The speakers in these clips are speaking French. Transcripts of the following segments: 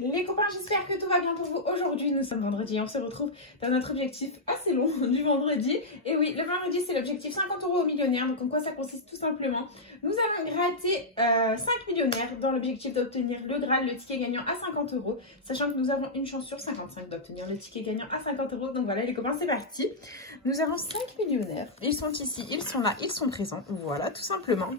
Les copains, j'espère que tout va bien pour vous. Aujourd'hui, nous sommes vendredi et on se retrouve dans notre objectif assez long du vendredi. Et oui, le vendredi, c'est l'objectif 50 € au millionnaire. Donc, en quoi ça consiste tout simplement? Nous avons gratté 5 millionnaires dans l'objectif d'obtenir le Graal, le ticket gagnant à 50 €. Sachant que nous avons une chance sur 55 d'obtenir le ticket gagnant à 50 €. Donc voilà, les copains, c'est parti. Nous avons 5 millionnaires. Ils sont ici, ils sont là, ils sont présents. Voilà, tout simplement.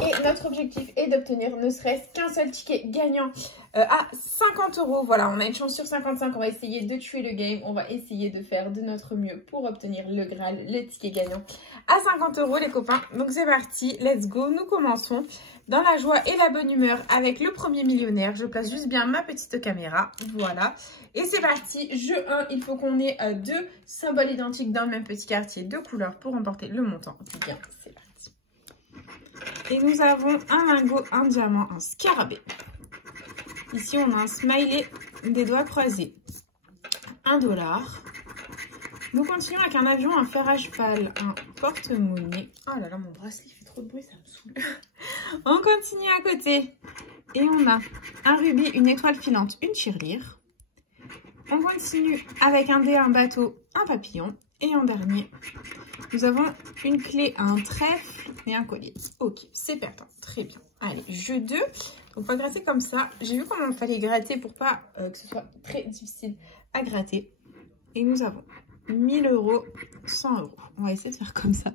Et notre objectif est d'obtenir ne serait-ce qu'un seul ticket gagnant à 50 €. Voilà, on a une chance sur 55. On va essayer de tuer le game. On va essayer de faire de notre mieux pour obtenir le Graal, le ticket gagnant à 50 € les copains. Donc c'est parti, let's go. Nous commençons dans la joie et la bonne humeur avec le premier millionnaire. Je place juste bien ma petite caméra. Voilà. Et c'est parti. Jeu 1, il faut qu'on ait deux symboles identiques dans le même petit quartier de couleurs pour remporter le montant. Bien, c'est parti. Et nous avons un lingot, un diamant, un scarabée. Ici, on a un smiley des doigts croisés. 1 $. Nous continuons avec un avion, un fer à cheval, un porte-monnaie. Oh là là, mon bracelet fait trop de bruit, ça me saoule. On continue à côté. Et on a un rubis, une étoile filante, une tirelire. On continue avec un dé, un bateau, un papillon. Et en dernier, nous avons une clé, un trèfle et un collier. Ok, c'est perdant. Très bien. Allez, jeu 2. Donc, on va gratter comme ça. J'ai vu comment il fallait gratter pour pas que ce soit très difficile à gratter. Et nous avons 1000 €, 100 €. On va essayer de faire comme ça.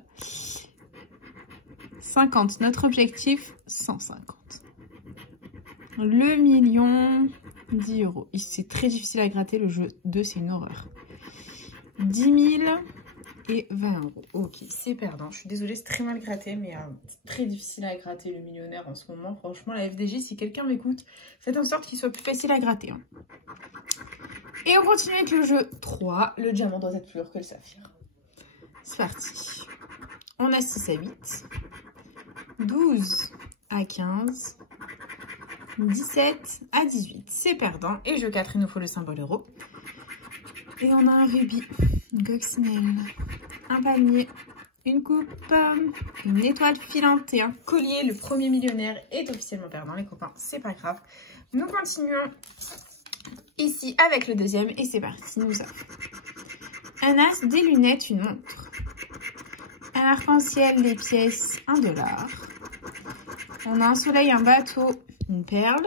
50. Notre objectif, 150. Le million, 10 €. C'est très difficile à gratter. Le jeu 2, c'est une horreur. 10 000 et 20 €. Ok, c'est perdant. Je suis désolée, c'est très mal gratté, mais c'est très difficile à gratter le millionnaire en ce moment. Franchement, la FDJ, si quelqu'un m'écoute, faites en sorte qu'il soit plus facile à gratter. Hein. Et on continue avec le jeu 3. Le diamant doit être plus lourd que le saphir. C'est parti. On a 6 à 8, 12 à 15, 17 à 18. C'est perdant. Et jeu 4, il nous faut le symbole euro. Et on a un rubis, une coccinelle, un palmier, une coupe, une étoile filante et un collier. Le premier millionnaire est officiellement perdant, les copains. C'est pas grave. Nous continuons ici avec le deuxième et c'est parti. Nous avons un as, des lunettes, une montre, un arc-en-ciel, des pièces, 1 $. On a un soleil, un bateau, une perle,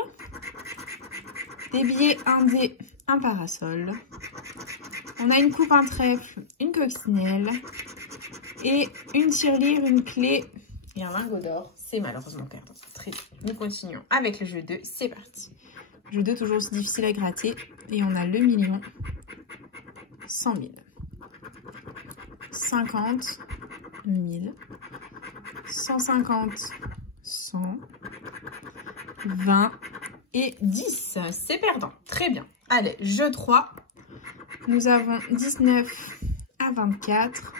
des billets, un dé, un parasol. On a une coupe, un trèfle, une coccinelle et une tirelire, une clé et un lingot d'or. C'est malheureusement perdant. Très bien. Nous continuons avec le jeu 2. C'est parti. Jeu 2 toujours aussi difficile à gratter. Et on a le million, 100 000, 50 000, 150, 100, 20 et 10. C'est perdant. Très bien. Allez, jeu 3. Nous avons 19 à 24,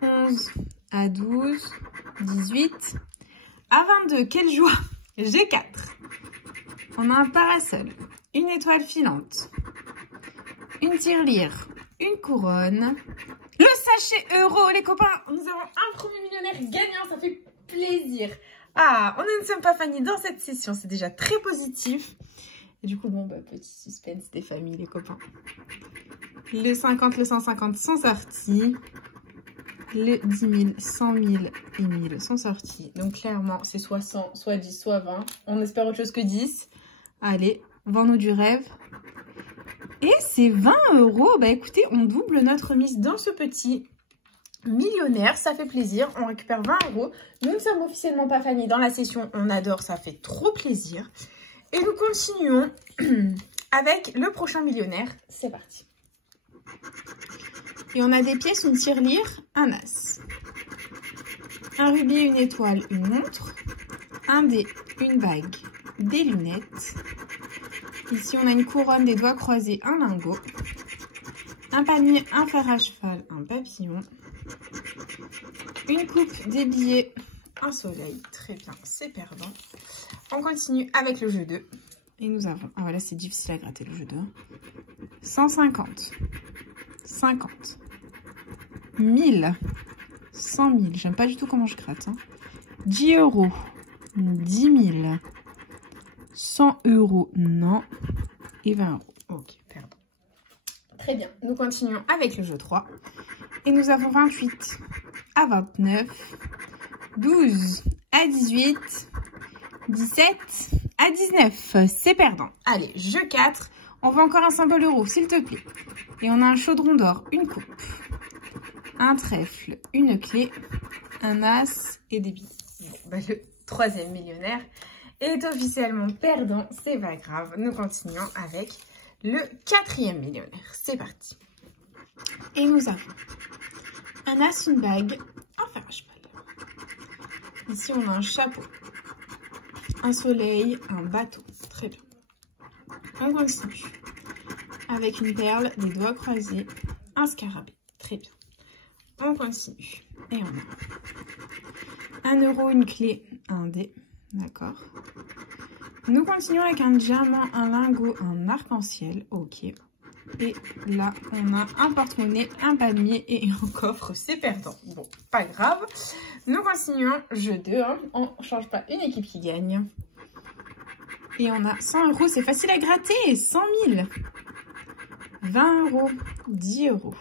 11 à 12, 18 à 22. Quelle joie! J'ai 4. On a un parasol, une étoile filante, une tirelire, une couronne, le sachet euro, les copains. Nous avons un premier millionnaire gagnant, ça fait plaisir. Ah, on ne sommes pas fanis dans cette session, c'est déjà très positif. Et du coup, bon, bah, petit suspense des familles, les copains. Le 50, le 150 sont sortis. Le 10 000, 100 000 et 1000 sont sortis. Donc, clairement, c'est soit 100, soit 10, soit 20. On espère autre chose que 10. Allez, vends-nous du rêve. Et c'est 20 €. Bah, écoutez, on double notre mise dans ce petit millionnaire. Ça fait plaisir. On récupère 20 €. Nous ne sommes officiellement pas fanis dans la session. On adore, ça fait trop plaisir. Et nous continuons avec le prochain millionnaire. C'est parti. Et on a des pièces, une tirelire, un as, un rubis, une étoile, une montre, un dé, une bague, des lunettes. Ici, on a une couronne, des doigts croisés, un lingot, un palmier, un fer à cheval, un papillon, une coupe, des billets, un soleil. Très bien, c'est perdant. On continue avec le jeu 2. Et nous avons, ah voilà, c'est difficile à gratter le jeu 2. 150, 50, 1000, 100 000. J'aime pas du tout comment je gratte. Hein. 10 €, 10 000, 100 €, non. et 20 euros. Ok, pardon. Très bien, nous continuons avec le jeu 3. Et nous avons 28 à 29, 12 à 18, 17 à 19. C'est perdant. Allez, jeu 4. On veut encore un symbole euro, s'il te plaît. Et on a un chaudron d'or, une coupe, un trèfle, une clé, un as et des billes. Bon, bah, le troisième millionnaire est officiellement perdant. C'est pas grave. Nous continuons avec le quatrième millionnaire. C'est parti. Et nous avons un as, une bague, un fer à cheval. Ici, on a un chapeau, un soleil, un bateau. Très bien. On continue avec une perle, des doigts croisés, un scarabée. Très bien. On continue. Et on a 1 euro, une clé, un dé. D'accord. Nous continuons avec un diamant, un lingot, un arc-en-ciel. Ok. Et là, on a un porte-monnaie, un palmier et un coffre. C'est perdant. Bon, pas grave. Nous continuons. Jeu 2. Hein. On ne change pas une équipe qui gagne. Et on a 100 euros. C'est facile à gratter. 100 000. 20 euros. 10 euros.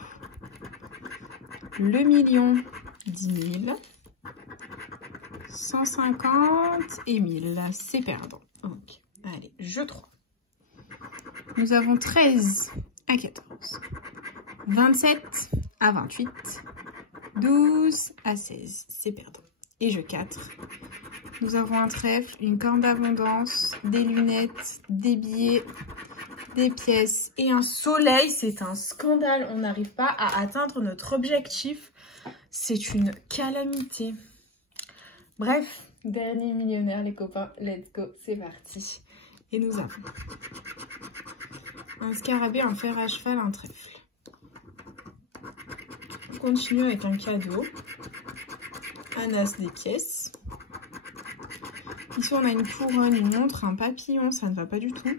Le million. 10 000. 150 et 1000. C'est perdant. Ok. Allez, jeu 3. Nous avons 13 à 14, 27 à 28, 12 à 16. C'est perdant. Et jeu 4. Nous avons un trèfle, une corne d'abondance, des lunettes, des billets, des pièces et un soleil. C'est un scandale. On n'arrive pas à atteindre notre objectif. C'est une calamité. Bref, dernier millionnaire les copains. Let's go, c'est parti. Et nous avons un scarabée, un fer à cheval, un trèfle. On continue avec un cadeau. Un as, des pièces. Ici, on a une couronne, une montre, un papillon. Ça ne va pas du tout.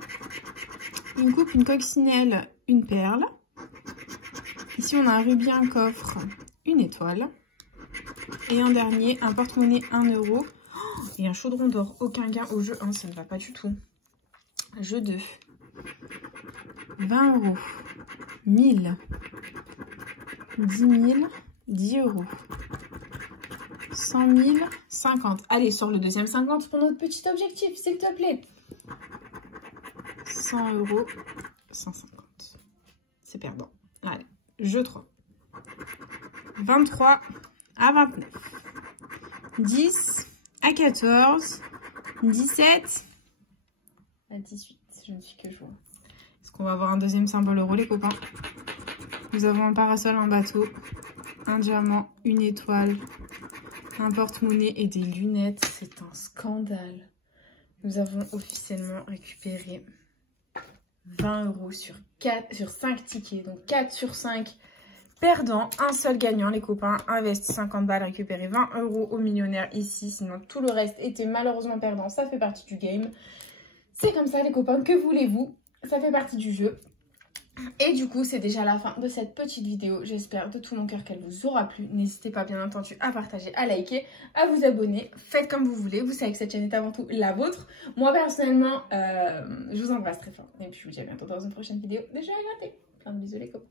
Une coupe, une coccinelle, une perle. Ici, on a un rubis, un coffre, une étoile. Et un dernier, un porte-monnaie, 1 euro. Oh, et un chaudron d'or. Aucun gain au jeu 1, ça ne va pas du tout. Jeu 2. 20 euros. 1000. 10 000. 10 euros. 100 000. 50. Allez, sors le deuxième 50 pour notre petit objectif, s'il te plaît. 100 euros. 150. C'est perdant. Allez, jeu 3. 23 à 29. 10 à 14. 17 à 18. Je ne suis que joueur. Est-ce qu'on va avoir un deuxième symbole euro, les copains? Nous avons un parasol, un bateau, un diamant, une étoile, un porte-monnaie et des lunettes. C'est un scandale. Nous avons officiellement récupéré 20 euros sur 5 tickets. Donc 4 sur 5 perdants. Un seul gagnant, les copains. Investi 50 balles, récupéré 20 euros au millionnaire ici. Sinon, tout le reste était malheureusement perdant. Ça fait partie du game. C'est comme ça, les copains. Que voulez-vous? Ça fait partie du jeu. Et du coup, c'est déjà la fin de cette petite vidéo. J'espère de tout mon cœur qu'elle vous aura plu. N'hésitez pas, bien entendu, à partager, à liker, à vous abonner. Faites comme vous voulez. Vous savez que cette chaîne est avant tout la vôtre. Moi, personnellement, je vous embrasse très fort. Et puis, je vous dis à bientôt dans une prochaine vidéo. Déjà à gratter. Plein de bisous, les copains.